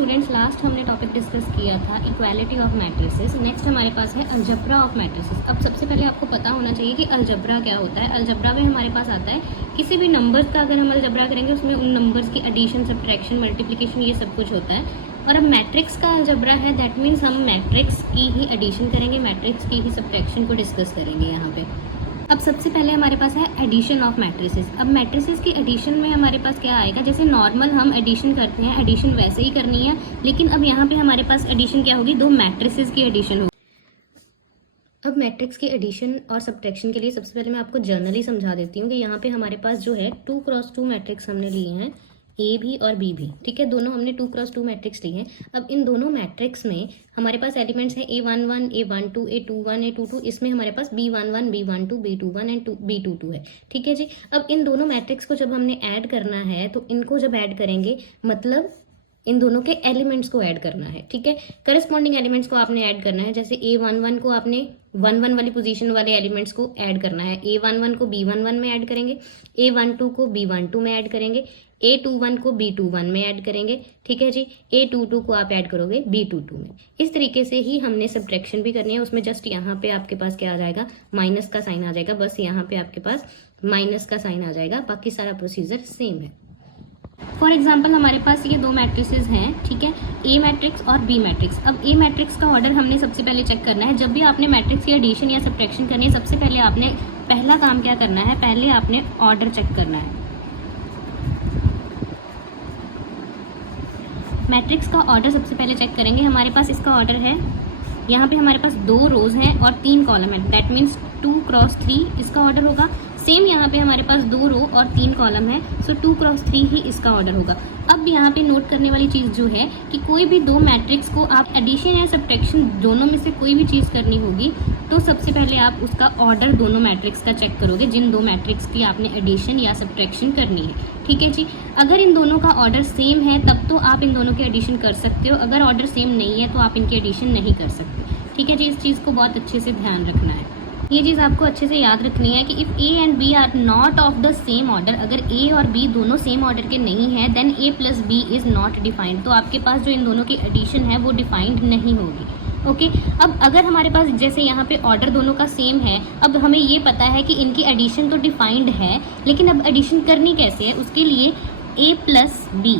Students, last हमने topic discuss किया था इक्वालिटी ऑफ मैट्रिसेस। नेक्स्ट हमारे पास है अलजेब्रा ऑफ मैट्रिसेस। अब सबसे पहले आपको पता होना चाहिए कि अलजेब्रा क्या होता है। अलजेब्रा में हमारे पास आता है किसी भी नंबर्स का अगर हम अलजेब्रा करेंगे उसमें उन नंबर्स की एडिशन, सब्ट्रैक्शन, मल्टीप्लिकेशन ये सब कुछ होता है। और अब मैट्रिक्स का अलजेब्रा है, दैट मीन्स हम मैट्रिक्स की ही एडिशन करेंगे, मैट्रिक्स की ही सब्ट्रैक्शन को डिस्कस करेंगे यहाँ पे। अब सबसे पहले हमारे पास है एडिशन ऑफ मैट्रिसेस। अब मैट्रिसेस की एडिशन में हमारे पास क्या आएगा, जैसे नॉर्मल हम एडिशन करते हैं, एडिशन वैसे ही करनी है, लेकिन अब यहाँ पे हमारे पास एडिशन क्या होगी, दो मैट्रिसेस की एडिशन होगी। अब मैट्रिक्स की एडिशन और सब्ट्रैक्शन के लिए सबसे पहले मैं आपको जर्नली समझा देती हूँ कि यहाँ पे हमारे पास जो है 2x2 मैट्रिक्स हमने लिए हैं, ए भी और बी भी, ठीक है। दोनों हमने 2x2 मैट्रिक्स ली है। अब इन दोनों मैट्रिक्स में हमारे पास एलिमेंट्स हैं A11, A12, A21, A22। इसमें हमारे पास B11, B12, B21 and B22 है, ठीक है जी। अब इन दोनों मैट्रिक्स को जब हमने ऐड करना है तो इनको जब ऐड करेंगे मतलब इन दोनों के एलिमेंट्स को ऐड करना है, ठीक है। करस्पॉन्डिंग एलिमेंट्स को आपने ऐड करना है। जैसे A11 को आपने 1 वाली पोजीशन वाले एलिमेंट्स को ऐड करना है। A11 को B11 में ऐड करेंगे, A12 को B12 में ऐड करेंगे, A21 को B21 में ऐड करेंगे, ठीक है जी। A22 को आप ऐड करोगे B22 में। इस तरीके से ही हमने सब्ट्रैक्शन भी करनी है। उसमें जस्ट यहाँ पे आपके पास क्या आ जाएगा, माइनस का साइन आ जाएगा। बस यहाँ पे आपके पास माइनस का साइन आ जाएगा, बाकी सारा प्रोसीजर सेम है। फॉर एग्जाम्पल हमारे पास ये दो मैट्रिसेस हैं, ठीक है, ए मैट्रिक्स और बी मैट्रिक्स। अब ए मैट्रिक्स का ऑर्डर हमने सबसे पहले चेक करना है। जब भी आपने मैट्रिक्स की एडिशन या सब्ट्रैक्शन करनी है, सबसे पहले आपने पहला काम क्या करना है, पहले आपने ऑर्डर चेक करना है। मैट्रिक्स का ऑर्डर सबसे पहले चेक करेंगे। हमारे पास इसका ऑर्डर है, यहाँ पे हमारे पास 2 रोज हैं और 3 कॉलम है, दैट मीन्स 2x3 इसका ऑर्डर होगा। सेम यहाँ पे हमारे पास 2 रो और 3 कॉलम है, सो 2x3 ही इसका ऑर्डर होगा। अब यहाँ पे नोट करने वाली चीज़ जो है कि कोई भी दो मैट्रिक्स को आप एडिशन या सब्ट्रैक्शन दोनों में से कोई भी चीज़ करनी होगी तो सबसे पहले आप उसका ऑर्डर दोनों मैट्रिक्स का चेक करोगे, जिन दो मैट्रिक्स की आपने एडिशन या सब्ट्रैक्शन करनी है, ठीक है जी। अगर इन दोनों का ऑर्डर सेम है तब तो आप इन दोनों की एडिशन कर सकते हो, अगर ऑर्डर सेम नहीं है तो आप इनकी एडिशन नहीं कर सकते, ठीक है जी। इस चीज़ को बहुत अच्छे से ध्यान रखना है। ये चीज़ आपको अच्छे से याद रखनी है कि if A and B are not of the same order, अगर ए और बी दोनों सेम ऑर्डर के नहीं हैं, then A plus B is not defined. तो आपके पास जो इन दोनों की एडिशन है वो डिफाइंड नहीं होगी, ओके। अब अगर हमारे पास जैसे यहाँ पे ऑर्डर दोनों का सेम है, अब हमें ये पता है कि इनकी एडिशन तो डिफाइंड है, लेकिन अब एडिशन करनी कैसे है, उसके लिए ए प्लस बी,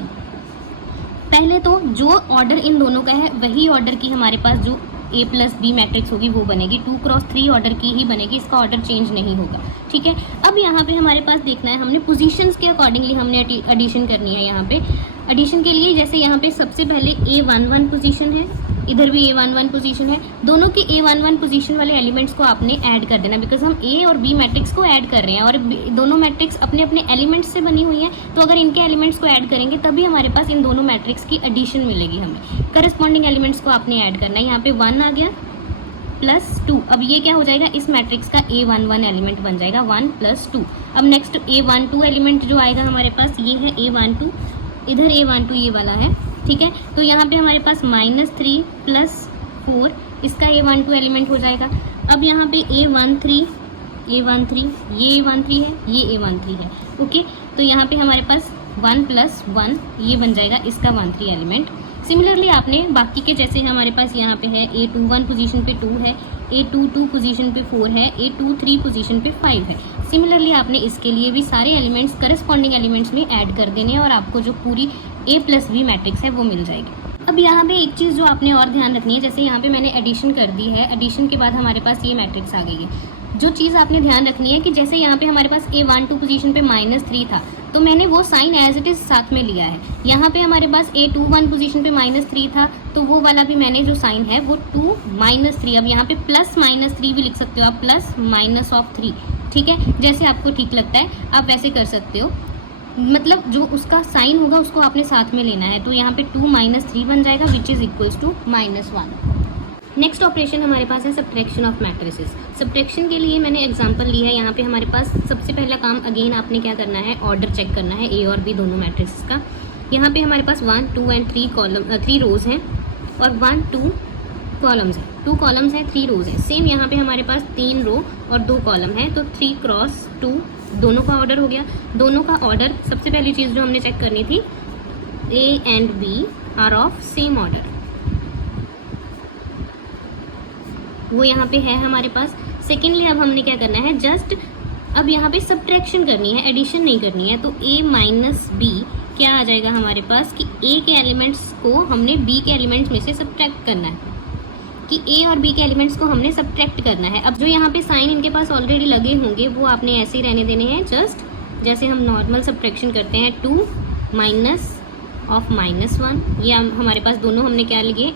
पहले तो जो ऑर्डर इन दोनों का है वही ऑर्डर की हमारे पास जो ए प्लस बी मैट्रिक्स होगी वो बनेगी, 2x3 ऑर्डर की ही बनेगी, इसका ऑर्डर चेंज नहीं होगा, ठीक है। अब यहाँ पे हमारे पास देखना है, हमने पोजीशंस के अकॉर्डिंगली हमने एडिशन करनी है। यहाँ पे एडिशन के लिए जैसे यहाँ पे सबसे पहले A11 पोजीशन है, इधर भी A11 पोजीशन है, दोनों के A11 पोजीशन वाले एलिमेंट्स को आपने ऐड कर देना, बिकॉज हम A और B मैट्रिक्स को ऐड कर रहे हैं और दोनों मैट्रिक्स अपने अपने एलिमेंट्स से बनी हुई हैं, तो अगर इनके एलिमेंट्स को ऐड करेंगे तभी हमारे पास इन दोनों मैट्रिक्स की एडिशन मिलेगी हमें। करस्पॉन्डिंग एलिमेंट्स को आपने ऐड करना है। यहाँ पे 1 आ गया प्लस 2, अब ये क्या हो जाएगा, इस मैट्रिक्स का A11 एलिमेंट बन जाएगा 1 + 2। अब नेक्स्ट A12 एलिमेंट जो आएगा हमारे पास ये है A12, इधर A12 ये वाला है, ठीक है। तो यहाँ पे हमारे पास -3 + 4 इसका A12 एलिमेंट हो जाएगा। अब यहाँ पे A13 ये A13 है, ये A13 है, ओके। तो यहाँ पे हमारे पास 1 + 1 ये बन जाएगा इसका 13 एलिमेंट। सिमिलरली आपने बाकी के जैसे हमारे पास यहाँ पे है A21 पोजीशन पे 2 है, A22 पोजीशन पे 4 है, A23 पोजीशन पे 5 है। सिमिलरली आपने इसके लिए भी सारे एलिमेंट्स करस्पॉन्डिंग एलिमेंट्स में ऐड कर देने हैं और आपको जो पूरी A + B मैट्रिक्स है वो मिल जाएगी। अब यहाँ पे एक चीज़ जो आपने और ध्यान रखनी है, जैसे यहाँ पे मैंने एडिशन कर दी है, एडिशन के बाद हमारे पास ये मैट्रिक्स आ गई है। जो चीज़ आपने ध्यान रखनी है कि जैसे यहाँ पे हमारे पास A12 पोजीशन पे -3 था, तो मैंने वो साइन एज इट इज साथ में लिया है। यहाँ पे हमारे पास A21 पोजीशन पे -3 था, तो वो वाला भी मैंने जो साइन है वो 2 - 3, अब यहाँ पे +-3 भी लिख सकते हो आप, +-3, ठीक है। जैसे आपको ठीक लगता है आप वैसे कर सकते हो, मतलब जो उसका साइन होगा उसको आपने साथ में लेना है। तो यहाँ पे 2 - 3 बन जाएगा which is equals to -1। Next operation हमारे पास है सब्ट्रैक्शन ऑफ मैट्रिसेस। सब्ट्रैक्शन के लिए मैंने एग्जांपल ली है। यहाँ पे हमारे पास सबसे पहला काम अगेन आपने क्या करना है, ऑर्डर चेक करना है ए और बी दोनों मैट्रिसेस का। यहाँ पे हमारे पास 1, 2 एंड 3 रोज हैं और 1, 2 कॉलम्स हैं, 2 कॉलम्स हैं, 3 रोज हैं। सेम यहाँ पे हमारे पास 3 रो और 2 कॉलम हैं, तो 3x2 दोनों का ऑर्डर हो गया। दोनों का ऑर्डर सबसे पहली चीज़ जो हमने चेक करनी थी, A and B are of same order, वो यहाँ पे है हमारे पास। सेकेंडली अब हमने क्या करना है, जस्ट अब यहाँ पे सब्ट्रैक्शन करनी है, एडिशन नहीं करनी है। तो a माइनस बी क्या आ जाएगा हमारे पास कि a के एलिमेंट्स को हमने b के एलिमेंट्स में से सब्ट्रैक्ट करना है, कि a और b के एलिमेंट्स को हमने सब्ट्रैक्ट करना है। अब जो यहाँ पे साइन इनके पास ऑलरेडी लगे होंगे वो आपने ऐसे ही रहने देने हैं, जस्ट जैसे हम नॉर्मल सब्ट्रैक्शन करते हैं। 2 माइनस ऑफ -1, ये हमारे पास दोनों हमने क्या लिए,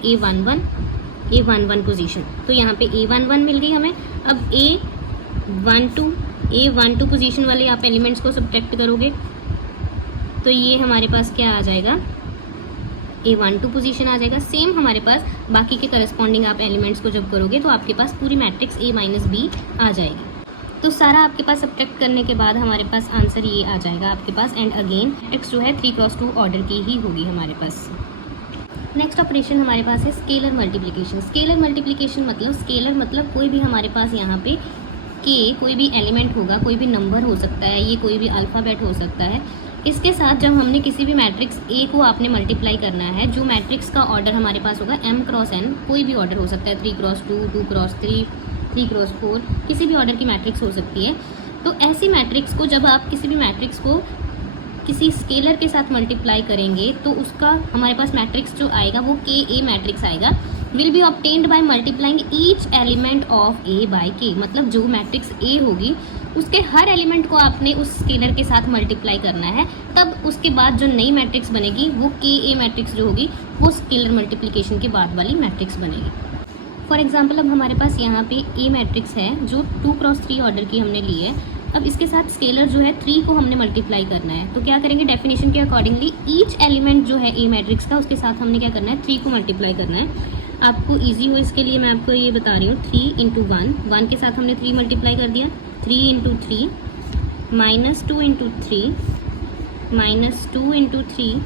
A11 पोजीशन, तो यहाँ पे A11 मिल गई हमें। अब A12 पोजीशन वाले आप एलिमेंट्स को सब्ट्रैक्ट करोगे तो ये हमारे पास क्या आ जाएगा, A12 पोजीशन आ जाएगा। सेम हमारे पास बाकी के करस्पॉन्डिंग आप एलिमेंट्स को जब करोगे तो आपके पास पूरी मैट्रिक्स A माइनस बी आ जाएगी। तो सारा आपके पास सब्ट्रैक्ट करने के बाद हमारे पास आंसर ये आ जाएगा आपके पास। एंड अगेन मैट्रिक्स जो है 3x2 ऑर्डर की ही होगी हमारे पास। नेक्स्ट ऑपरेशन हमारे पास है स्केलर मल्टीप्लिकेशन। स्केलर मल्टीप्लिकेशन मतलब कोई भी हमारे पास यहाँ पे के कोई भी एलिमेंट होगा, कोई भी नंबर हो सकता है, ये कोई भी अल्फ़ाबेट हो सकता है, इसके साथ जब हमने किसी भी मैट्रिक्स A को आपने मल्टीप्लाई करना है, जो मैट्रिक्स का ऑर्डर हमारे पास होगा m क्रॉस n, कोई भी ऑर्डर हो सकता है, 3x2, 2x3, 3x4, किसी भी ऑर्डर की मैट्रिक्स हो सकती है। तो ऐसी मैट्रिक्स को जब आप किसी भी मैट्रिक्स को किसी स्केलर के साथ मल्टीप्लाई करेंगे तो उसका हमारे पास मैट्रिक्स जो आएगा वो Ka मैट्रिक्स आएगा, will be obtained by multiplying each element of A by K। मतलब जो मैट्रिक्स A होगी उसके हर एलिमेंट को आपने उस स्केलर के साथ मल्टीप्लाई करना है, तब उसके बाद जो नई मैट्रिक्स बनेगी वो Ka मैट्रिक्स जो होगी वो स्केलर मल्टीप्लिकेशन के बाद वाली मैट्रिक्स बनेगी। फॉर एग्जाम्पल अब हमारे पास यहाँ पे A मैट्रिक्स है जो 2x3 ऑर्डर की हमने ली है। अब इसके साथ स्केलर जो है 3 को हमने मल्टीप्लाई करना है, तो क्या करेंगे, डेफिनेशन के अकॉर्डिंगली ईच एलिमेंट जो है A मैट्रिक्स का उसके साथ हमने क्या करना है, 3 को मल्टीप्लाई करना है। आपको इजी हो इसके लिए मैं आपको ये बता रही हूँ, 3 इंटू 1 के साथ हमने 3 मल्टीप्लाई कर दिया, 3 into 3 -2 into 3 -2 into 3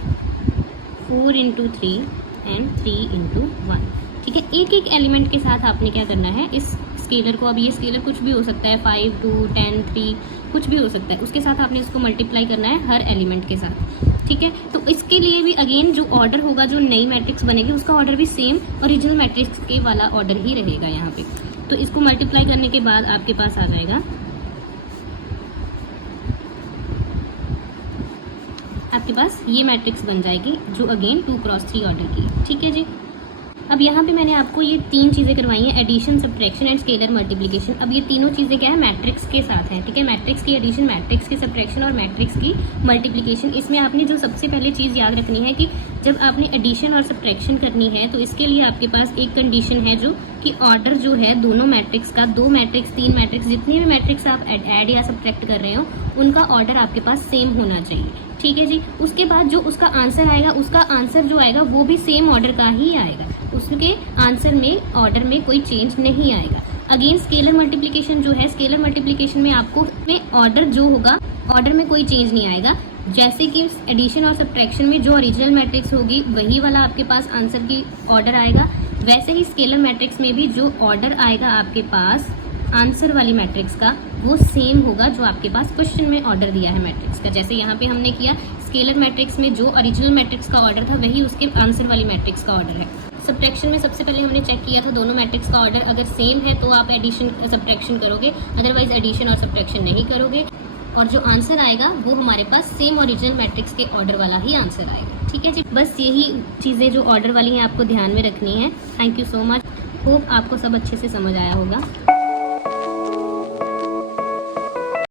4 into 3 and 3 into 1। ठीक है, एक एक एलिमेंट के साथ आपने क्या करना है, इस स्केलर को, अब ये स्केलर कुछ भी हो सकता है, 5, 2, 10, 3 कुछ भी हो सकता है, उसके साथ आपने इसको मल्टीप्लाई करना है हर एलिमेंट के साथ। ठीक है, तो इसके लिए भी अगेन जो ऑर्डर होगा, जो नई मैट्रिक्स बनेगी उसका ऑर्डर भी सेम ओरिजिनल मैट्रिक्स के वाला ऑर्डर ही रहेगा यहाँ पे। तो इसको मल्टीप्लाई करने के बाद आपके पास आ जाएगा, आपके पास ये मैट्रिक्स बन जाएगी जो अगेन 2x3 ऑर्डर की। ठीक है जी, अब यहाँ पे मैंने आपको ये 3 चीज़ें करवाई हैं, addition, subtraction and scalar multiplication. अब ये तीनों चीज़ें क्या है, मैट्रिक्स के साथ हैं। ठीक है, मैट्रिक्स की एडिशन, मैट्रिक्स की सब्ट्रैक्शन और मैट्रिक्स की मल्टीप्लिकेशन। इसमें आपने जो सबसे पहले चीज़ याद रखनी है कि जब आपने एडिशन और सब्ट्रैक्शन करनी है तो इसके लिए आपके पास एक कंडीशन है जो कि ऑर्डर जो है दोनों मैट्रिक्स का, 2 मैट्रिक्स 3 मैट्रिक्स जितने भी मैट्रिक्स आप ऐड या सब्ट्रैक्ट कर रहे हो उनका ऑर्डर आपके पास सेम होना चाहिए। ठीक है जी, उसके बाद जो उसका आंसर आएगा, उसका आंसर जो आएगा वो भी सेम ऑर्डर का ही आएगा, उसके आंसर में ऑर्डर में कोई चेंज नहीं आएगा। अगेन स्केलर मल्टीप्लिकेशन जो है, स्केलर मल्टीप्लिकेशन में आपको में ऑर्डर जो होगा, ऑर्डर में कोई चेंज नहीं आएगा। जैसे कि एडिशन और सब्ट्रैक्शन में जो ओरिजिनल मैट्रिक्स होगी वही वाला आपके पास आंसर की ऑर्डर आएगा, वैसे ही स्केलर मैट्रिक्स में भी जो ऑर्डर आएगा आपके पास आंसर वाली मैट्रिक्स का वो सेम होगा जो आपके पास क्वेश्चन में ऑर्डर दिया है मैट्रिक्स का। जैसे यहाँ पे हमने किया, स्केलर मैट्रिक्स में जो ओरिजिनल मैट्रिक्स का ऑर्डर था वही उसके आंसर वाली मैट्रिक्स का ऑर्डर है। सब्ट्रैक्शन में सबसे पहले हमने चेक किया था दोनों मैट्रिक्स का ऑर्डर अगर सेम है तो आप एडिशन सब्ट्रैक्शन करोगे, अदरवाइज एडिशन और सब्ट्रैक्शन नहीं करोगे, और जो आंसर आएगा वो हमारे पास सेम ओरिजिनल मैट्रिक्स के ऑर्डर वाला ही आंसर आएगा। ठीक है जी, बस यही चीज़ें जो ऑर्डर वाली हैं आपको ध्यान में रखनी है। Thank you so much, hope आपको सब अच्छे से समझ आया होगा।